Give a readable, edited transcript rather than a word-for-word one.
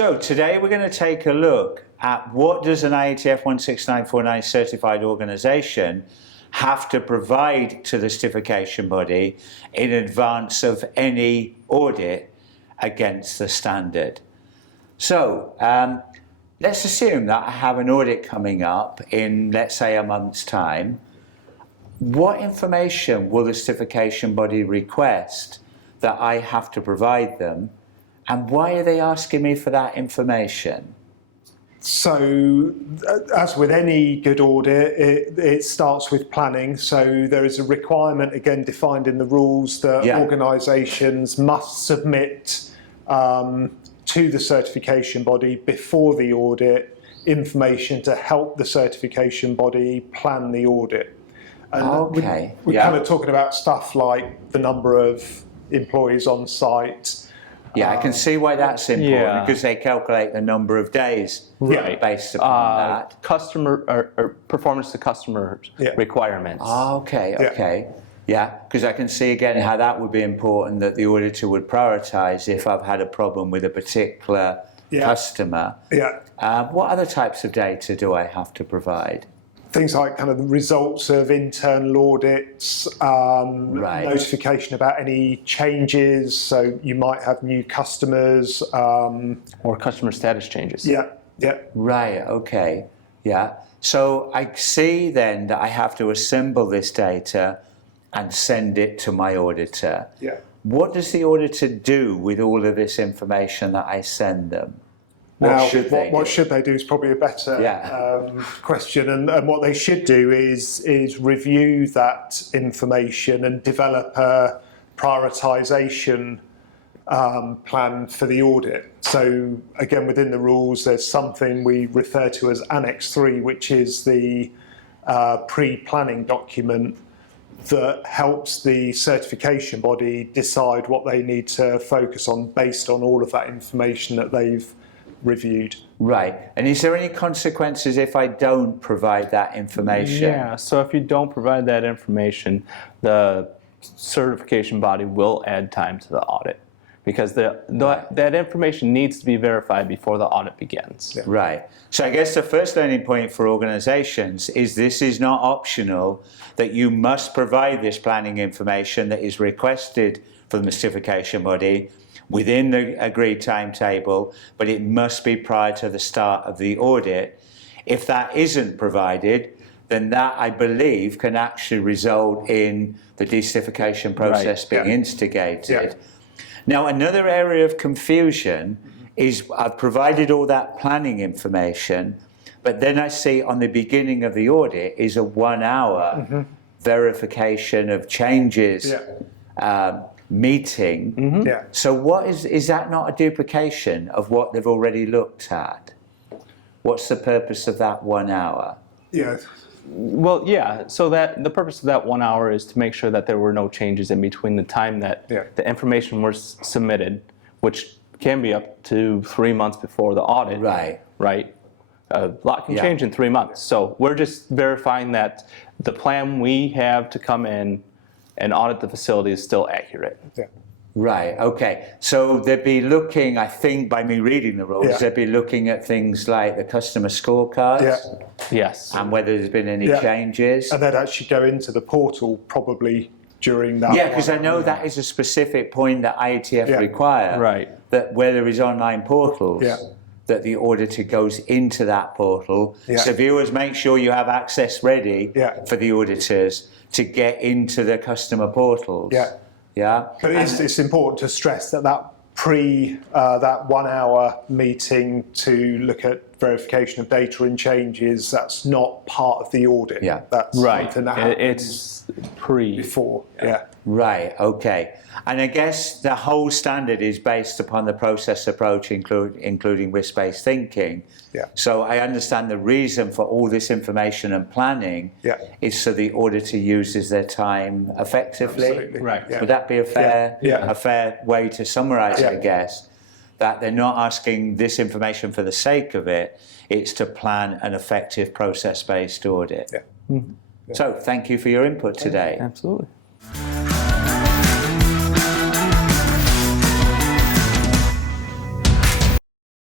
So today we're going to take a look at what does an IATF 16949 certified organisation have to provide to the certification body in advance of any audit against the standard. So let's assume that I have an audit coming up in, let's say, a month's time. What information will the certification body request that I have to provide them, and why are they asking me for that information? So, as with any good audit, it starts with planning. So there is a requirement, again, defined in the rules that organisations must submit to the certification body before the audit information to help the certification body plan the audit. And we're kind of talking about stuff like the number of employees on site. Yeah, I can see why that's important, because they calculate the number of days based upon that. Customer or performance to customer requirements. Yeah, because I can see again how that would be important, that the auditor would prioritise if I've had a problem with a particular customer. What other types of data do I have to provide? Things like kind of the results of internal audits, notification about any changes, so you might have new customers. Or customer status changes. Right, okay, So I see then that I have to assemble this data and send it to my auditor. What does the auditor do with all of this information that I send them? What should they do is probably a better question, and what they should do is review that information and develop a prioritisation plan for the audit. So again, within the rules, there's something we refer to as Annex 3, which is the pre-planning document that helps the certification body decide what they need to focus on based on all of that information that they've reviewed. Right, and is there any consequences if I don't provide that information? Yeah, so if you don't provide that information, the certification body will add time to the audit, because that information needs to be verified before the audit begins. Right, so I guess the first learning point for organisations is this is not optional, that you must provide this planning information that is requested from the certification body within the agreed timetable, but it must be prior to the start of the audit. If that isn't provided, then that, I believe, can actually result in the decertification process being instigated. Now, another area of confusion is I've provided all that planning information, but then I see on the beginning of the audit is a 1 hour verification of changes meeting. So what is that not a duplication of what they've already looked at? What's the purpose of that 1 hour? Well, so that the purpose of that 1 hour is to make sure that there were no changes in between the time that the information was submitted, which can be up to 3 months before the audit. Right. A lot can change in 3 months. So we're just verifying that the plan we have to come in and audit the facility is still accurate. Right, okay. So they'd be looking, I think by me reading the rules, they'd be looking at things like the customer scorecards. Yes. And whether there's been any changes. And they'd actually go into the portal probably during that. Yeah, because I know that is a specific point that IATF require. That where there is online portals, that the auditor goes into that portal. So viewers, make sure you have access ready for the auditors to get into the customer portals. But it's important to stress that that 1 hour meeting to look at verification of data and changes, that's not part of the audit. That's something that happens before. Right, okay. And I guess the whole standard is based upon the process approach, including risk-based thinking. So I understand the reason for all this information and planning is so the auditor uses their time effectively. Would that be a fair way to summarise it, I guess? That they're not asking this information for the sake of it, it's to plan an effective process-based audit. So thank you for your input today. Absolutely.